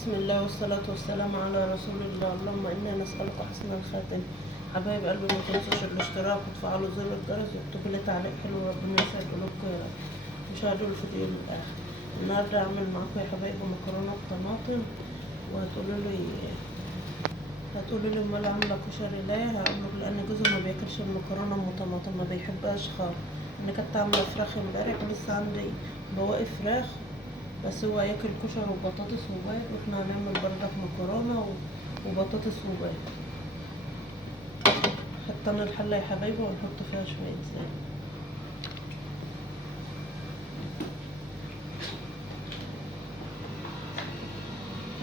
بسم الله والصلاة والسلام على رسول الله. اللهم إنا نسألك حسن الخاتم. حبايب قلبي، ما تنسوش الاشتراك وتفعلوا زر الجرس واكتبوا لي تعليق حلو، ربنا يسعد قلوبكم يا رب. وشاهدوا الفيديو للآخر. النهارده هعمل معاكم يا حبايبي مكرونة بطماطم، هتقولوا لي امال عاملة كشري ليه؟ هقولك لأن جوزي ما بياكلش المكرونة ام طماطم، ما بيحبهاش خالص. أنا كنت عاملة فراخ امبارح ولسه عندي بواقي فراخ، بس هو ياكل كشري وبطاطس وبيض، واحنا هنعمل بردك مكرونه وبطاطس وبيض. حطينا الحله يا حبايبي ونحط فيها شويه زيت.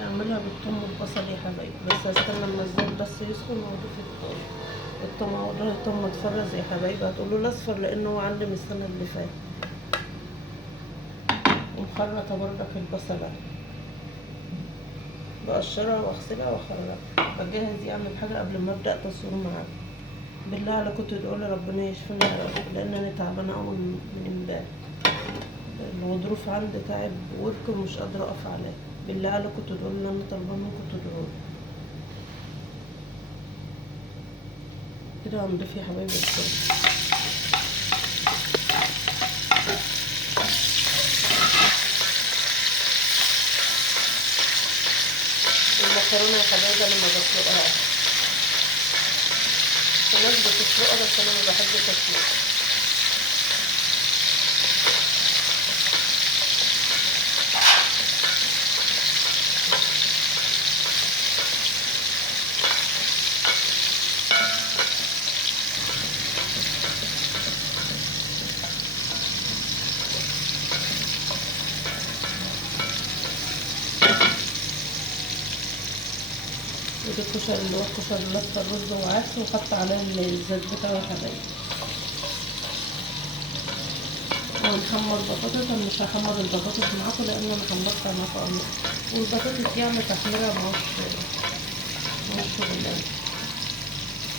اعملها بالثوم والبصل يا حبايبي، بس هستنى لما الزيت بس يسخن واضيف الثوم متفرز يا حبايبي. هتقولوا الاصفر لانه هو عندي من السنه اللي فاتت. ومخرطه بردك البصله، بقشرها واغسلها واخرطها، بجهز يعني الحاجه قبل ما ابدا تصوير معاكم. بالله عليكم تدعوا لي ربنا يشفيني يا رب، لان انا تعبانه قوي من امبارح. الغضروف عندي تعب ورك ومش قادره اقف عليه. بالله عليكم تدعوا لي، انا طالبه منكم تدعوا لي. كده هنضيف يا حبايبي الثوم. المكرونه يا حبايبي انا ما بسلقهاش، في ناس بتسلقها بس انا ما بحبش اسلقها. ودي الكشري اللي هو الكشري الاصفر، رز وعدس، وحط عليه الزيت بتاعه يا حبايبي. ونحمر بطاطس. انا مش هحمر البطاطس معاكم لان انا حمرتها معاكم قبل، والبطاطس يعني تحميرها مش شغلانه.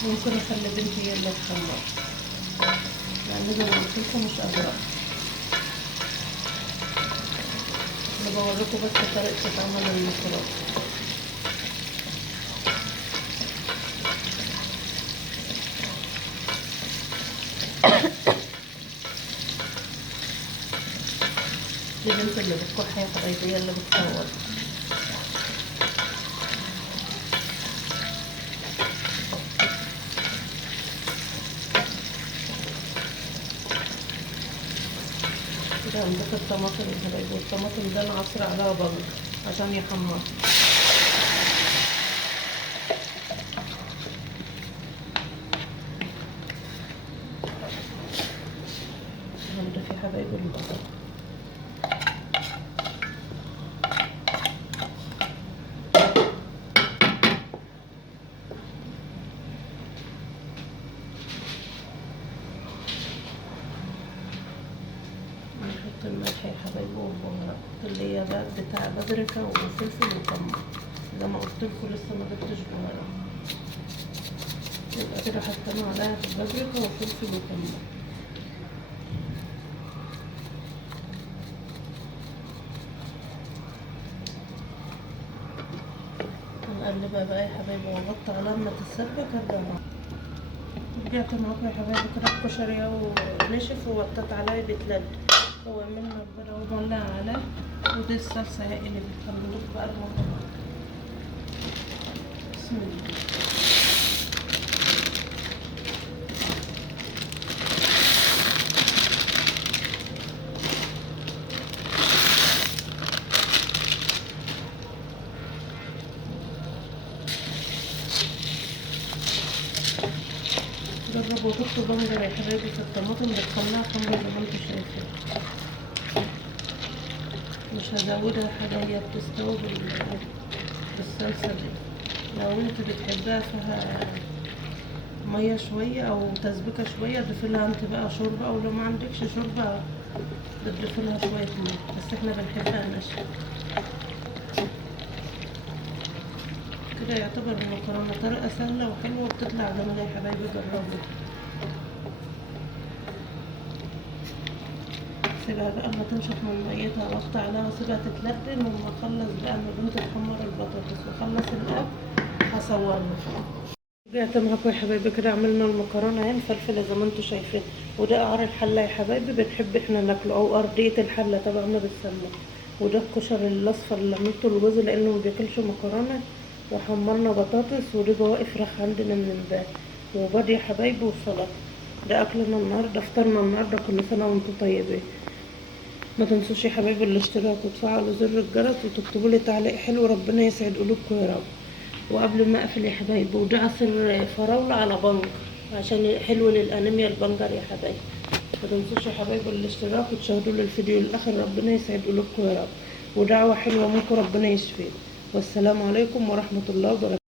ممكن اخلي بنتي هي اللي تحمر، لان زي ما قلت لكم مش قادره. انا بوريكم بس طريقه عمل المكرونه. دي بنت اللي بتكح يا حبايبي، هي اللي بتصور. كده هنضيف الطماطم يا حبايبي، والطماطم ده انا عصر عليها بصل عشان يحمر. هنضيف يا حبايبي البصل. نحط الملح يا حبايبي والبهارات اللي هي بقى بتاع بابريكا وفلفل وكمون. زي ما قلت لكم لسه ما ضفتش بهارات. يبقى كده حطينا عليها بابريكا وفلفل وكمون. هنقلبها بقى يا حبايبي واغطي عليها لما تتسبك. رجعت معاكم يا حبايبي كده الكشري اهو نشف ووطيت عليه بيتلد. هو منه البيضة ومولع عليه، ودي الصلصة هي اللي بتخليك بقى المكرونة. بسم الله. جربوا وحطوا بنجر يا حبايبي في الطماطم، بتخليها حمرا زي ما انتوا شايفين. مش هزودها حاجة، هي بتستوي بالصلصة دي. لو انت بتحبها فيها مية شوية او تسبيكة شوية ضيفيلها انت بقى شوربة، او لو ما عندكش شوربة بتضيفيلها شوية مية، بس احنا بنحبها ناشفة. كده يعتبر المكرونة طريقة سهلة وحلوة وبتطلع جميلة يا حبايبي، جربوا. سيبها بقى اما تنشف من ميتها، واقطع عليها واسيبها تتلبن، وما اخلص بقى اما بنت تحمر بطاطس وخلص الاكل هصور لكم. رجعت معاكم يا حبايبي كده، عملنا المكرونه اهي مفلفله زي ما انتم شايفين، وده قعر الحله يا حبايبي بنحب احنا ناكله، او ارضيه الحله طبعنا بالسمنه. وده الكشري الاصفر اللي عملته لجوزي لانه ما بياكلش مكرونه، وحمرنا بطاطس، ودي بواقي فراخ عندنا من امبارح، وبادي يا حبايبي والسلطه. ده اكلنا النهارده، افطرنا النهارده، كل سنه وانتم طيبين. ما تنسوش يا حبايبي الاشتراك وتفعلوا زر الجرس وتكتبوا لي تعليق حلو، ربنا يسعد قلوبكم يا رب. وقبل ما اقفل يا حبايبي، وده عصير فراولة على بنجر عشان حلو للانيميا البنجر يا حبايبي. ما تنسوش يا حبايبي الاشتراك وتشاهدوا لي الفيديو للاخر، ربنا يسعد قلوبكم يا رب. ودعوة حلوة منكم ربنا يشفيكم. والسلام عليكم ورحمة الله وبركاته.